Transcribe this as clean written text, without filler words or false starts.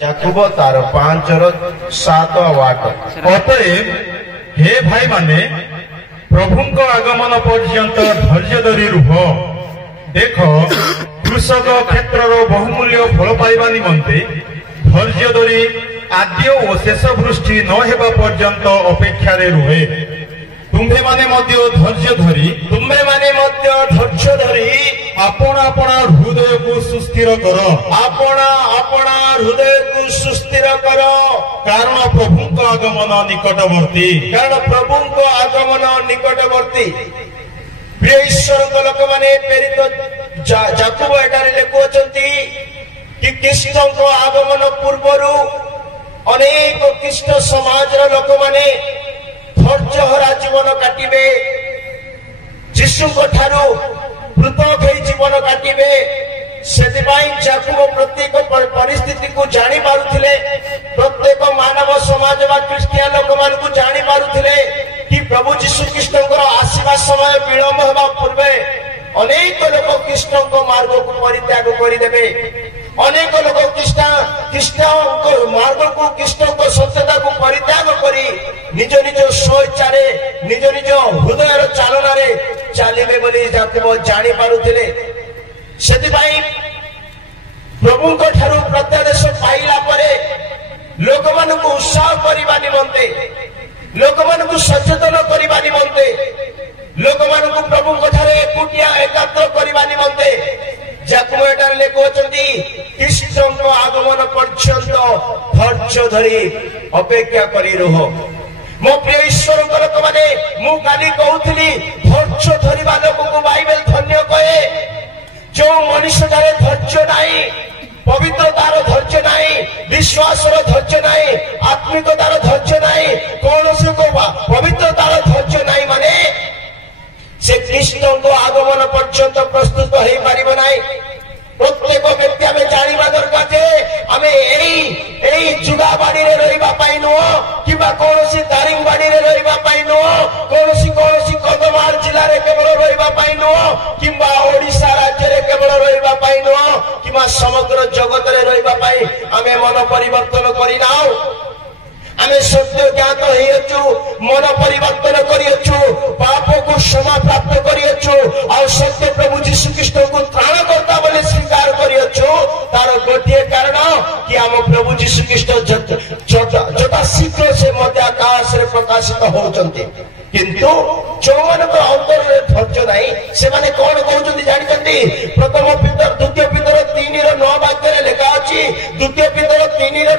याकूब तार 5:7 वाट। अतएव हे भाई माने प्रभु आगमन पर्यंत धैर्य धरी रुह। देख कृषक क्षेत्र बहुमूल्य फल पाइबा निमंते धैर्य धरी आद्य और शेष वृष्टि न हेबा पर्यंत अपेक्षा रुहे। तुम्भे माने धैर्य धरी अपना अपना हृदय को सुस्थिर कर। अपना हृदय को सुस्थिर कर। कारण प्रभु आगमन निकटवर्ती। प्रिय ईश्वर लोक मैंने प्रेरित याकूब एटारे लिखुअछंती कि कृष्ण आगमन पूर्वर अनेक कृष्ण समाज लोक मैंने धैर्यहरा जीवन काटिबे। यीशु ठारू पृथक जीवन काटिबे। याकूब प्रत्येक परिस्थिति को जानी पारुथिले। प्रत्येक मानव समाज व क्रिस्टियन लोक मान को जानी पारुथिले कि प्रभु यीशु कृष्ण आसवा समय विलंब होगा पूर्वे अनेक लोग कृष्ण को मार्ग को परित्याग करदेवे। अनेक लोग कृष्ण मार्ग को कृष्ण को सत्यता को परित्याग करी निज निज स्वेच्छारे निज निज हृदय चालना रे चलिबे बोली याकूब जानी पारुथिले। सेतिबाई प्रभु को ठारू प्रत्यादेश पाइला परे लोक मान को उत्साह करबा निमंते लोक मान को सचेतन करबा निमंते लोक मान को प्रभु को ठारे एकुटिया एकाग्र करबा निमंते याकूब एटार लेखुअछंती कृष्ण को आगमन पर्यंत धैर्य धरी अपेक्षा करी रह। मो प्रिय ईश्वर लोक माने मु काली कहूली धैर्य धरिबा लोक को बाइबल धन्य कहे। जो मनुष्य ठारे धैर्य नाही, पवित्रतार धैर्य नाही, विश्वासर धैर्य नाही, आत्मिकतार धैर्य नाही, कौनसी को पवित्रतार धैर्य नाही माने से कृष्ण को आगमन पर्यंत प्रस्तुत हो पारिब नाही। प्रत्येक व्यक्ति आम जाना दरकार जे आम यही जुगाबाड़ी रे रहिबा पाई नुह कि कौनसी दारिंगबाड़ी रे रहिबा पाई नुह कौनसी कंधमाल जिले में केवल रहिबा पाई नुह कि ओडिशा राज्य रे केवल रहिबा पाई नुह कि समग्र जगत रे रहिबा पाई आमे मन परिवर्तन करिना। आमे सत्य ज्ञात होइछु, मन परिवर्तन करियछु, पाप को क्षमा प्राप्त करियछु और सत्य प्रभु यीशु कृष्ण को त्राणकर्ता बोले स्वीकार करियछु। तार गोटे कारण कि आम प्रभु यीशु कृष्ण जता शीघ्र से मध्य आकाश रे प्रकाशित होउचंती। किंतु जो मान अंतर धैर्य नहीं से माने कौन कहउचंती जानिचंती। प्रथम पीतर द्वितीय पीतर 3:9 वाक्य लिखा अछि। द्वितीय पीतर 3:9